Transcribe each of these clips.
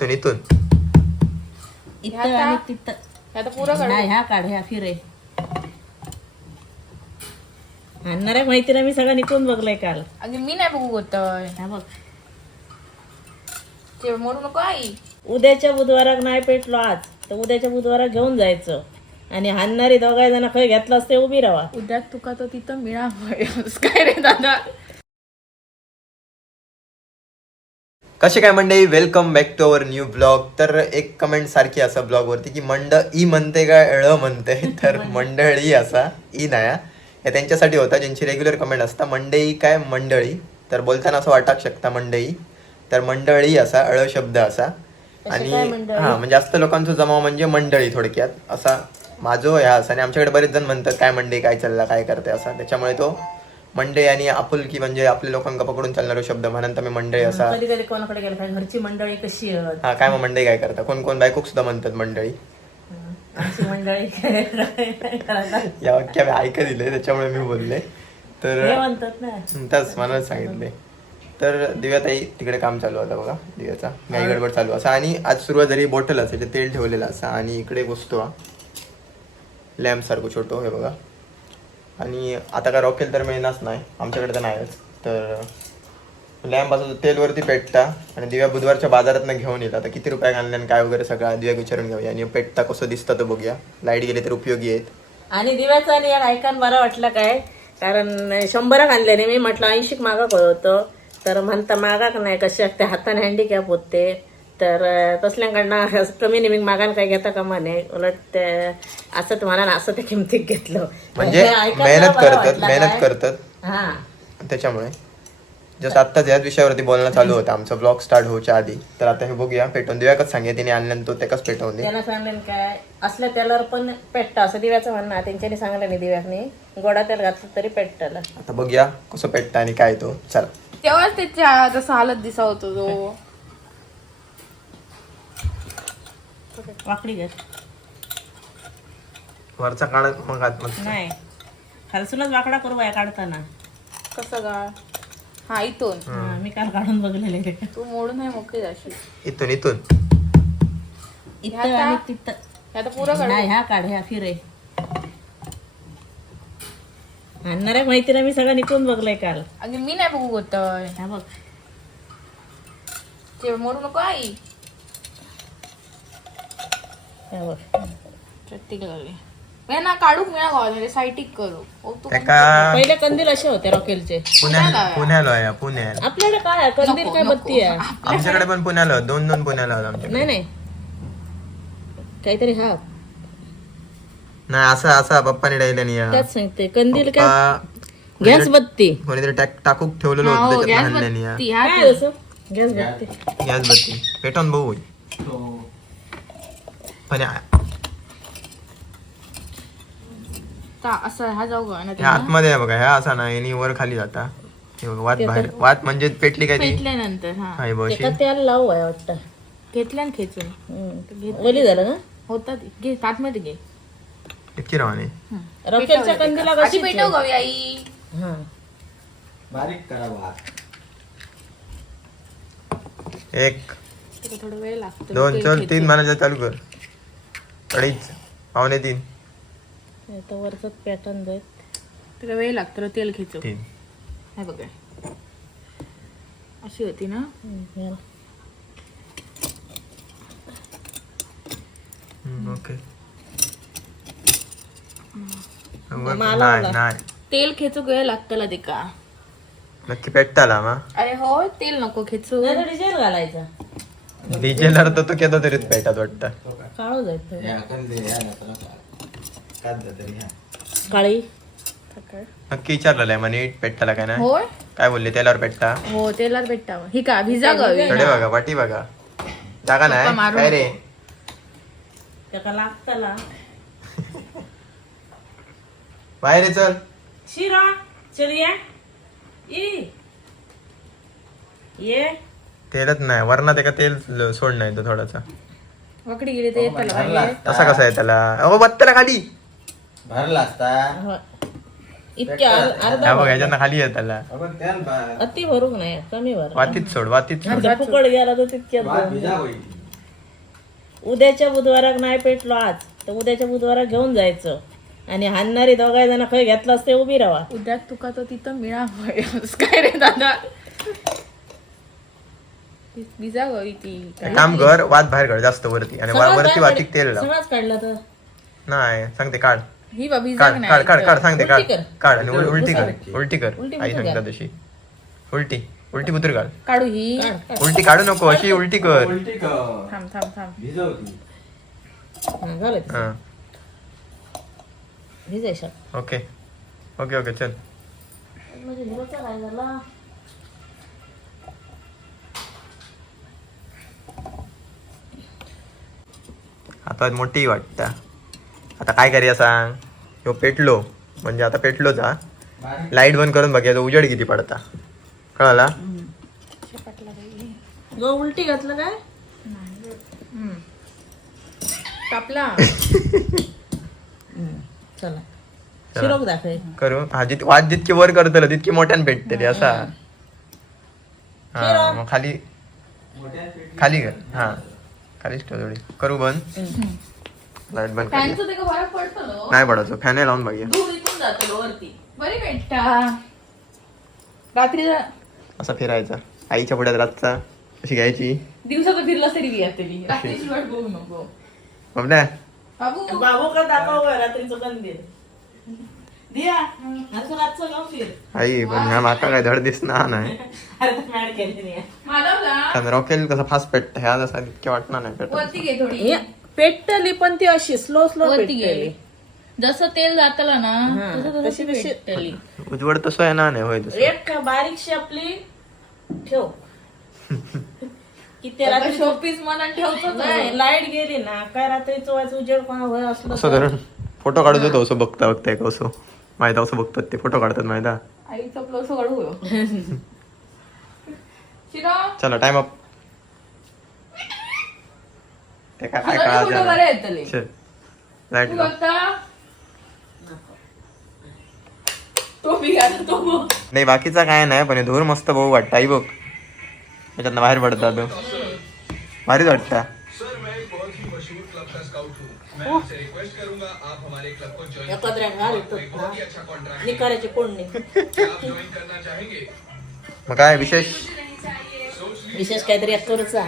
इथून इथून इथं आणि तिथं. आता पुरं काढ. नाही ह्या काढ ह्या फिरे आणणाऱ्या माहितीला मी सगळं बघलंय काल. अगं मी नाही बघू हा ते मोडू नको आई. उद्याच्या बुधवाराक नाही पेटलो आज तर उद्याच्या बुधवाराक घेऊन जायचं. आणि हाणणारी दोघा जण खय घेतलास ते उभी राहा. उद्या तुका तर तिथं मिळा काय रे दादा. कसे काय मंडळी? Welcome back to our new blog तर एक कमेंट सारखी असा ब्लॉग वरती की मंड ई म्हणते का एळ म्हणते? तर मंडळी असा ई नाया हे. त्यांच्यासाठी होता ज्यांची रेग्युलर कमेंट असता. मंडई काय? मंडळी. तर बोलताना असं वाटाक शकता मंडई तर मंडळी असा अळ शब्द असा. आणि? हा म्हणजे जास्त लोकांचा जमाव म्हणजे मंडळी थोडक्यात. असा माझो ह्या असा. आणि आमच्याकडे बरेच जण म्हणतात काय मंडई काय चालला काय करते? असा. त्याच्यामुळे तो मंडई आणि आपुलकी म्हणजे आपल्या लोकांका पकडून चालणारा शब्द. म्हणून तर मी मंडई असा कधी कधी कोणाकडे गेलं काय घरची मंडळी कशी आहेत? हा काय मग मंडई काय करता? कोण कोण बायकोक सुद्धा म्हणतात मंडळी. मंडळी काय करतात? या वाक्य मी ऐकत दिले त्याच्यामुळे मी बोलले. तर म्हणतात ना. त्याच मला सांगितले तर दिव्याताई तिकडे काम चालू होता बघा दिव्याचा. गाई गडबड चालू असा. आणि आज सुरुवात झाली बॉटल असायचे तेल ठेवलेलं असा. आणि इकडे बसतो हा. लॅम्प सारखं छोटो हे बघा. आणि आता काय रॉकेल तर मिळणारच नाही आमच्याकडे तर नाहीच. तर लॅम्प असं तेलवरती पेटता आणि दिव्या बुधवारच्या बाजारातनं घेऊन येतात आता किती रुपये आणले आणि काय वगैरे सगळं दिव्या विचारून घेऊया आणि पेटता कसं दिसतं तो बघूया. लाइट गेली तर उपयोगी आहेत. आणि दिव्याचं आणि या ऐकान बरं वाटलं काय? कारण शंभराक आणल्याने मी म्हटलं ऐंशीक मागा होतं तर म्हणता मागाक नाही कशा असते हाताने हँडिकॅप होते. तर तसल्यांकडनं असं कमी निमिंग मागान काय घेता का म्हणे उलट ते असं म्हणा असं त्या किमतीत घेतलं. म्हणजे मेहनत करतात मेहनत. करतात. हा. त्याच्यामुळे. जसं आत्ताच याच विषयावरती बोलणं चालू होतं आमचं ब्लॉग स्टार्ट व्हायच्या आधी. तर आता हे बघूया पेटवून देऊया कसं सांगे तिने आणलं तो त्याकच पेटवून दे. त्याला सांगलं काय? असल्या तेलावर पण पेटतं असं दिव्याचं म्हणणं. त्यांच्यानी सांगलं नाही दिव्याकनी गोडा तेल घातलं तरी पेटतं. आता बघूया कसं पेटतं आणि काय तो. चला. तेव्हाच त्याच्या जसा हालत दिसा होतो तो. वाकडी घ्या वरचा काढ मग आतमध्ये. नाही. खालसूनच वाकडा करू बाया काढताना. कसं का हा इथून. हा, मी काल काढून बघलेले. तू मोडून नाही मोकळी जाशील इथून इथून. इथं आणि तिथं. हे आता पुरं काढ. नाही ह्या काढ ह्या फिरे आणणाऱ्या माहितीला मी सगळं निघून बघलंय काल. अगं मी नाही बघू होतोय हा बघ. ते मोडू नको आई. प्रत्येक लागले मी ना काढूक मिळा गावामध्ये सायटिक करू. ओ तू त्याका पहिले कंदील असे होते रॉकेलचे. पुण्याला आहे. पुण्याला आपल्याकडे काय आहे? कंदील काय बत्ती आहे? आमच्याकडे पण पुण्याला. दोन दोन पुण्याला आहेत आमच्याकडे. नाही नाही. काहीतरी हा. नाही असं असा पप्पाने डायला नाही हा. त्याच सांगते कंदील काय? पप्पा गॅस बत्ती. कोणीतरी टाक टाकूक ठेवलेलं होतं त्याच्यात हा. ती काय असं? गॅस बत्ती. गॅस बत्ती. पेटवून ता- असं हा जाऊ आतमध्ये आहे बघा ह्या असा ना यांनी वर खाली जाता. हे बघा वात बाहेर वात म्हणजे पेटली काय ती? पेटल्यानंतर हा. हाय एका त्याला लावू आहे वाटतं. घेतल्या ना खेचून. हम्म. ओली झालं ना? होता ती. घे आतमध्ये घे. इतकी रवाने. रॉकेलच्या कंदीला कशी पेटव? गावी आई हा. एक. तुला थोडा वेळ लागतो. दोन चल तीन चालू कर. अडीच. पावणे तीन. आता वरचाच पॅटर्न जाईल तुला वेळ लागतो तुला तेल खेचू तीन. हे बघा. अशी होती ना? हम्म, ओके. नाही नाही. तेल खेचू वेळ लागतला ते का नक्की पेटताला मा? अरे हो तेल नको खेचू डिझेल घालायचा. डिझेलर तर तो. केदा तरीच पेटात वाटतं काळू जायचं काळी. नक्की विचारलेलं आहे म्हणे पेटताला काय नाही? होय? काय बोलले तेलावर पेटता हो तेलात भेटता. ही का भिजा गावी कडे बघा वाटी बघा. जागा नाही? मारू काय रे? त्याला लागताला. बाहेर ये चल. शिरा चल ये. ई. ये. तेलच नाही वरणात एका तेल ल- सोड नाही तो थोडासा. वाकडी गेली ते. तसा कसा आहे त्याला? अहो बत्तला खाली. भरला असता. हो. इतक्या अर- अर्धा हा बघ ह्याच्यानं खाली आहे त्याला. आपण त्यान अति भरूक नाही कमी भर वातीत सोड वातीत सोड. अर्धा फुकट गेला तर तितक्यात भात भिजा होईल. उद्याच्या बुधवाराक नाही पेटलो आज तर उद्याच्या बुधवाराक घेऊन जायचं. आणि हाणणारी दोघा जण खय घेतलं असते उभी राहा. उद्या तुका तो तिथं मिळा काय रे दादा? ती बिजा गवी ती. एक काम कर वाद बाहेर काढ जास्त वरती. आणि वा- वरती वाटीक तेल लाव. सगळाच काढला तर. नाही सांगते काढ. ही बा बिजा काढ काढ काढ काढ सांगते काढ. उलटी कर. काढ आणि उल- उलटी कर. उलटी कर. उलटी आई सांगता तशी उलटी. उलटी बुतूर काढ. काढू ही. उलटी काढू नको अशी उलटी कर. उलटी कर. थांब थांब थांब. भिजवती. हा, घालायचं हा. भिजायचं. ओके. ओके ओके चल. म्हणजे हिरोचा काय झाला आता मोठी वाटतं. आता काय करूया सांग? ह्यो पेटलो. म्हणजे आता पेटलोच हा? लाइट बंद करून बघूया उजेड किती पडता. कळाला? ग उलटी घातलं काय? कापला चला. शिरोक दाखव. करू. हा जित वाद जितकी वर करतलं तितकी मोठ्यान पेटतली असा. हा मग खाली खाली कर. हा. खालीच ठेव थोडी करू बंद. लाइट बंद करूया. फॅनचं ते का फरक पडतो नो? नाही पडायचो फॅन लावून बघूया. दूर इथून जातो वरती. बरी भेटता रात्री असा फिरायचा. आईच्या पुढ्यात रातचा. अशी घ्यायची? दिवसाचं फिरला तरी बी तरी रात्रीची वाट बघू नको. बाबड्या. बाबू. बाबू का दाखव रात्रीचं कंदील दिया असं रातचं गाव फिर आई पण ह्या माका काय धड दिसणार नाही. कारण रॉकेल कसा फास्ट पेटत ह्या जसा इतके वाटणार नाही हे पेटली पण ती अशी स्लो स्लो पेटली. जसं तेल जातलं ना हा, तशी तशी. पेटली. उजवड तसं आहे ना नाही होय एक बारीकशी आपली. ठेव. की ते रात्री शोपीस मनात ठेवतो नाही लाइट गेली ना काय रात्रीचं व्हायचं उजेड कोणा होय असं फोटो काढत होतो असं बघता बघता एक असं. माहिती असं बघतात ते फोटो काढतात माहिती आईचा काढू हो. चला टाइम अप ते काय काय लाइट. नाही बाकीचा काय नाही पण हे धूर मस्त बघू वाटतं. आई बघ. त्याच्यातनं बाहेर पडता तो भारीच वाटतं. एकत्र. निकाराची कोणणी मग काय विशेष? विशेष काहीतरी करूचा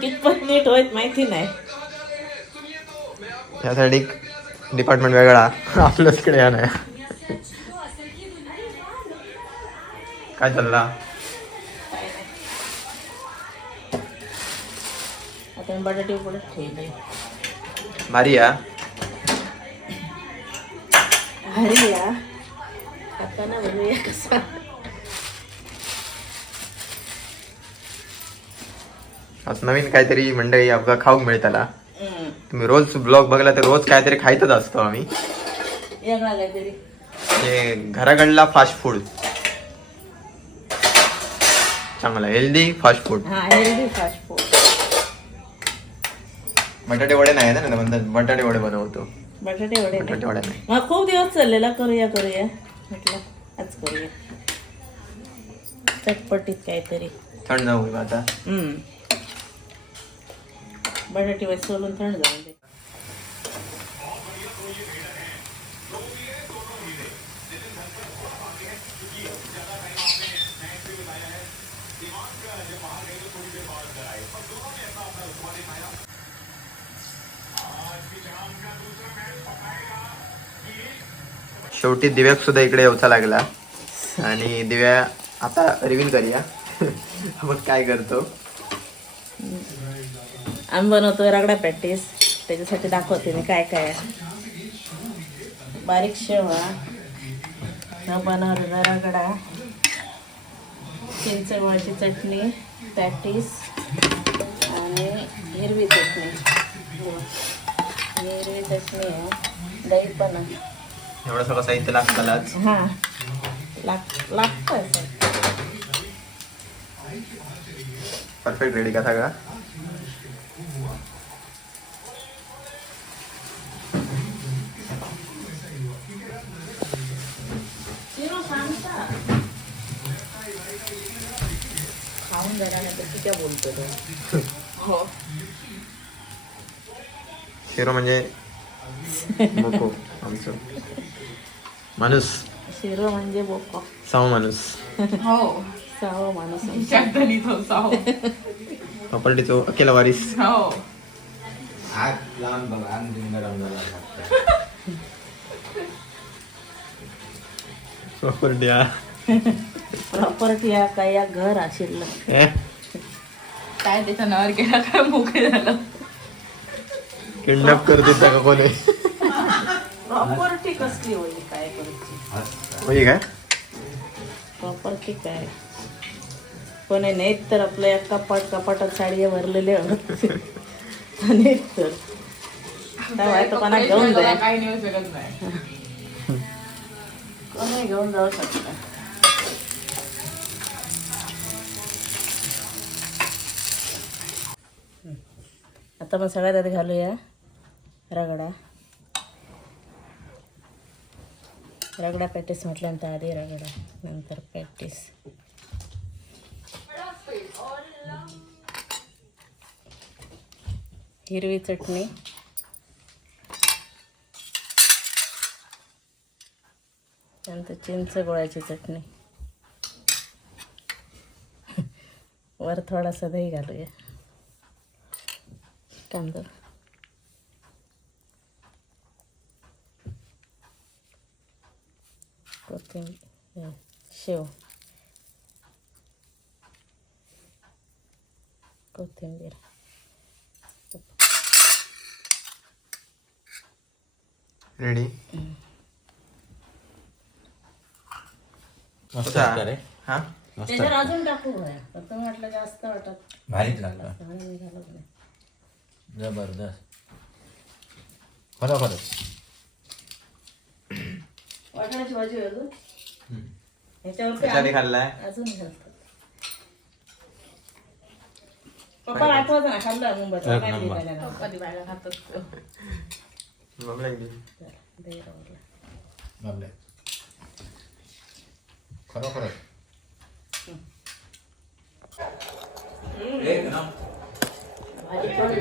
कितपत नीट होत माहिती नाही. यासाठी डिपार्टमेंट वेगळा. आपलंच इकडे या नाही. काय चालला? आता बटाटे पडत ठेवले. भारी या भारी या आता ना बघूया कसा. आज नवीन काहीतरी मंडळी आपला खाऊक मिळताला हम्म. तुम्ही रोज ब्लॉग बघला तर रोज काहीतरी खायतच असतो आम्ही. वेगळा काहीतरी. ते घराकडला फास्ट फूड चांगला हेल्दी फास्ट फूड हा हेल्दी फास्ट फूड बटाटे वडे नाही ना म्हणतात बटाटे वडे बनवतो. बटाटे वडे. बटाटे मग खूप दिवस चाललेला. करूया करूया. म्हटलं आज करूया. चटपटीत काहीतरी. थंड होईल आता. हम्म. बटाटे वडे सोलून थंड जाऊन दे शेवटी दिव्याक सुद्धा इकडे यावचा लागला. आणि दिव्या आता रिव्हील करूया. आपण काय करतो? आम्ही बनवतो रगडा पॅटीस त्याच्यासाठी दाखवते मी काय काय बारीक शेवा. न बनवलेला रगडा. चिंच चटणी पॅटीस आणि हिरवी चटणी. हिरवी चटणी आहे. दही पण आहे. एवढं सगळं साहित्य लागतालाच. हां. लाग लागतं परफेक्ट रेडी का सगळा? खाऊन जरा नाही तर किती बोलतो तो. हो. शिरो म्हणजे आमचं. माणूस. शिरो म्हणजे बोको. साव माणूस. हो. सावो माणूस. शब्दनी तो साव. प्रॉपर्टीचो अकेला वारीस. हो. बघ प्रॉपर्टी हा. प्रॉपर्टी हा काय या घर आशिल्लं हे? काय त्याच्या नावावर गेला काय मोकळे झालं? किडनॅप करते का कोणी? प्रॉपर्टी कसली होईल काय होई काय? प्रॉपर्टी काय कोणी नाहीत तर आपल्या या कपाट कपाटात साडी भरलेले नाहीत तर. काय घेऊन जाय काही नेऊ शकत नाही. कोणी घेऊन जाऊ शकता आता आपण सगळ्यात आधी घालूया रगडा. रगडा पॅटीस म्हटल्यानंतर आधी रगडा नंतर पॅटीस हिरवी चटणी. त्यानंतर चिंच गोळ्याची चटणी. वर थोडासा दही घालूया. कांदा कोथिंबीर हे, शेव. कोथिंबीर. रेडी मस्त वाटतं रे? हा? मस्त त्याच्यावर अजून टाकू बया तर तुम्ही म्हटलं जास्त वाटत. भारीच लागला. नाही जबरदस्त. खरोखरच वाटाण्याची भाजी आहे अजून? ह्याच्यावर खाल्लाय? अजून घालतात पप्पा आठवत ना खाल्लं मुंबईत एक काय नंबर. कधी बायला? चला, राहूला. भाजी.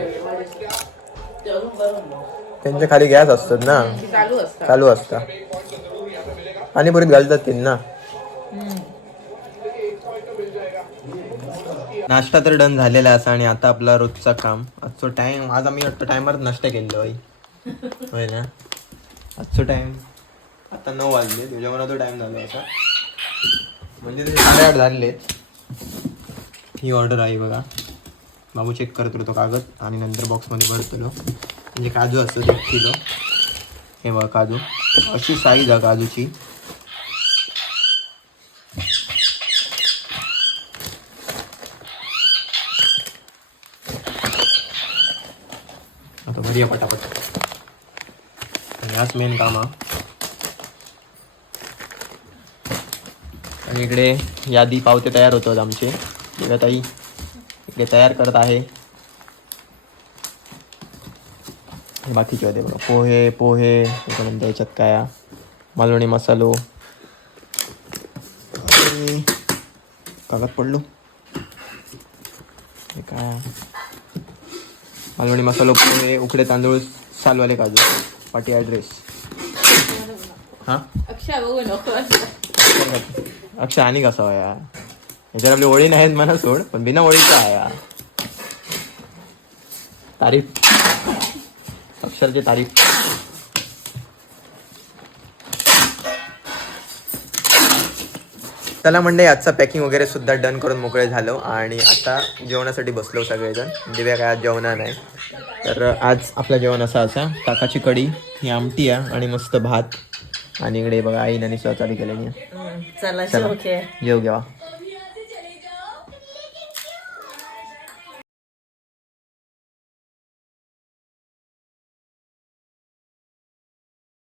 ते अजून बघ. त्यांच्या खाली गॅस असतात ना. चालू असतं चालू असतात पाणीपुरीत घालतात त्यांना. नाश्ता तर डन झालेला असा आणि आता आपला रोजचा काम. आजचो टाइम आज आम्ही वाटतं टायमार नाश्ता केलेलो होय होय ना? आजचो टाइम आता नऊ वाजले. तुझ्या तो टाइम झाला असा म्हणजे ते साडेआठ झाले ही ऑर्डर आहे बघा. बाबू चेक करतो तो कागद आणि नंतर बॉक्समध्ये भरतलो. म्हणजे काजू असतो एक किलो. हे बघा काजू. अशी साईज आहे काजूची. आता भरूया पटापट. ह्याच मेन काम आणि इकडे यादी पावते तयार होतात आमचे. ताई इकडे तयार करत आहे. बाकीचे होते बघा. पोहे पोहे त्याच्यानंतर याच्यात काय मालवणी मसालो. कागद पडलो. हे काय मालवणी मसालो पोहे उकडे तांदूळ सालवाले काजू पाटी ॲड्रेस हां? अक्षय आणि कसा यार? याच्यावर आपली ओळी नाहीत म्हणा सोड पण बिना ओळीचा आहे यार. तारीफ. अक्षरची तारीफ. चला म्हणजे आजचा पॅकिंग वगैरे सुद्धा डन करून मोकळे झालो आणि आता जेवणासाठी बसलो सगळेजण दिव्या काय आज जेवणार नाही तर आज आपलं जेवण असं असा ताकाची कढी ही आमटी आहे आणि मस्त भात आणि इकडे बघा आईने आणि चालू केलेली चला चला. जेव घ्या.